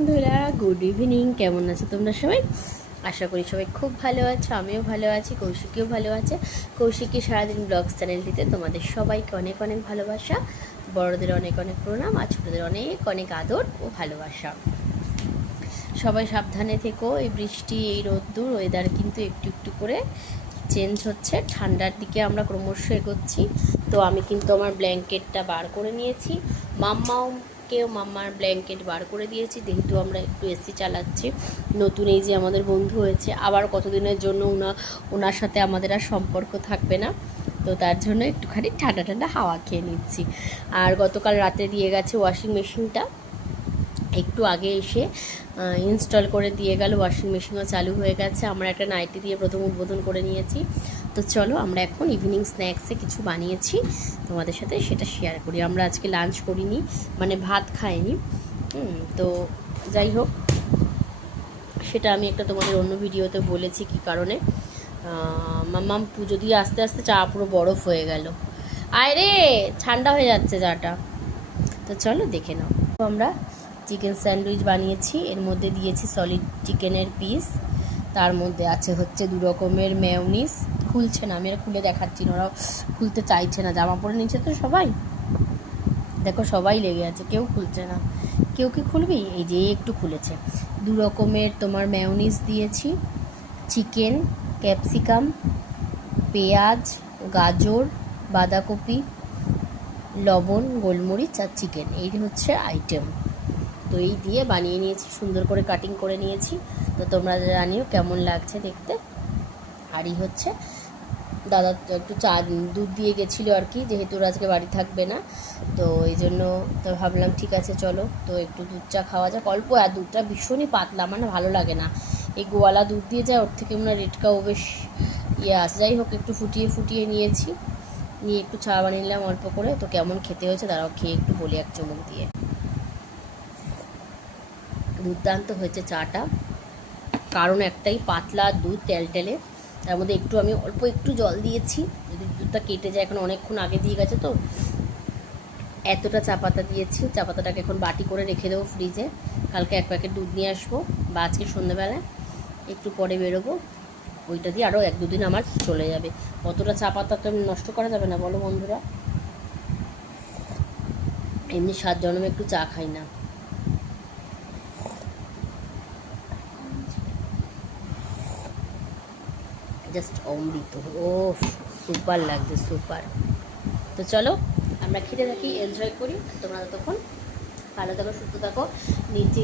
বন্ধুরা, good evening. কেমন আছো তোমরা সবাই? আশা করি সবাই খুব ভালো আছো, আমিও ভালো আছি, কৌশিকীও ভালো আছে। কৌশিকী সারাদিন ব্লগস চ্যানেলটিতে তোমাদের সবাইকে অনেক অনেক ভালোবাসা, বড়দের অনেক অনেক প্রণাম আর ছোটোদের অনেক অনেক আদর ও ভালোবাসা। সবাই সাবধানে থেকো। এই বৃষ্টি, এই রোদ্দুর, ওয়েদার কিন্তু একটু একটু করে চেঞ্জ হচ্ছে, ঠান্ডার দিকে আমরা ক্রমশ এগোচ্ছি। তো আমি কিন্তু আমার ব্ল্যাঙ্কেটটা বার করে নিয়েছি, মাম্মার ব্ল্যাঙ্কেট বার করে দিয়েছি, যেহেতু আমরা একটু এসি চালাচ্ছি। নতুন এই যে আমাদের বন্ধু হয়েছে, আবার কতদিনের জন্য ওনার সাথে আমাদের আর সম্পর্ক থাকবে না, তো তার জন্য একটুখানি ঠান্ডা ঠান্ডা হাওয়া খেয়ে নিচ্ছি। আর গতকাল রাতে দিয়ে গেছে ওয়াশিং মেশিনটা, একটু আগে এসে ইনস্টল করে দিয়ে গেল, ওয়াশিং মেশিনও চালু হয়ে গেছে। আমরা একটা নাইটি দিয়ে প্রথম উদ্বোধন করে নিয়েছি। তো চলো আমরা এখন ইভিনিং স্ন্যাক্সে কিছু বানিয়েছি তোমাদের সাথে সেটা শেয়ার করি। আমরা আজকে লাঞ্চ করিনি, মানে ভাত খাইনি। তো যাই হোক, সেটা আমি একটা তোমাদের অন্য ভিডিওতে বলেছি কী কারণে। মাম্মাম পুজো দিয়ে আস্তে আস্তে চা পুরো বরফ হয়ে গেল। আয় রে, ঠান্ডা হয়ে যাচ্ছে চাটা। তো চলো দেখে নাও। আমরা চিকেন স্যান্ডউইচ বানিয়েছি, এর মধ্যে দিয়েছি সলিড চিকেনের পিস, তার মধ্যে আছে হচ্ছে 2 রকমের মেয়োনিজ। খুলছে না, আমি আর খুলে দেখাচ্ছি না, ওরাও খুলতে চাইছে না, জামা পরে নিচ্ছে তো সবাই, দেখো সবাই লেগে আছে, কেউ খুলছে না। কেউ কি খুলবি? এই যে একটু খুলেছে। 2 রকমের তোমার মেয়োনিজ দিয়েছি, চিকেন, ক্যাপসিকাম, পেঁয়াজ, গাজর, বাঁধাকপি, লবণ, গোলমরিচ আর চিকেন, এই হচ্ছে আইটেম। তো এই দিয়ে বানিয়ে নিয়েছি, সুন্দর করে কাটিং করে নিয়েছি। তো তোমরা জানিও কেমন লাগছে দেখতে। আর এই হচ্ছে দাদা একটু চা দুধ দিয়ে গেছিলো আর কি, যেহেতু আজকে বাড়ি থাকবে না, তো এই জন্য তো ভাবলাম ঠিক আছে চলো তো একটু দুধ চা খাওয়া যাক অল্প। আর দুধটা ভীষণই পাতলা, মানে ভালো লাগে না, এই গোয়ালা দুধ দিয়ে যায়, ওর থেকে মনে হয় রেটকাও বেশ আসে। যাই হোক, একটু ফুটিয়ে নিয়েছি, নিয়ে একটু চা বানিয়ে নিলাম অল্প করে। তো কেমন খেতে হয়েছে দাঁড়াও খেয়ে একটু বলি এক চুমুক দিয়ে। দুর্দান্ত হয়েছে চাটা, কারণ একটাই, পাতলা দুধ, তেলটেলে, তার মধ্যে একটু আমি অল্প একটু জল দিয়েছি, যদি দুধটা কেটে যায়, এখন অনেকক্ষণ আগে দিয়ে গেছে তো। এতটা চা পাতা দিয়েছি, চা পাতাটাকে এখন বাটি করে রেখে দেবো ফ্রিজে। কালকে 1 প্যাকেট দুধ নিয়ে আসবো, বা আজকে সন্ধ্যেবেলায় একটু পরে বেরোবো, ওইটা দিয়ে আরও 1-2 দিন আমার চলে যাবে। অতটা চা পাতা তো নষ্ট করা যাবে না, বলো বন্ধুরা। এমনি 7 জন্মে একটু চা খাই না। জাস্ট অমৃত, ও সুপার লাগছে, সুপার। তো চলো আমরা খেতে থাকি, এনজয় করি, তোমরা ততক্ষণ ভালো থাকো, সুস্থ থাকো, নিচে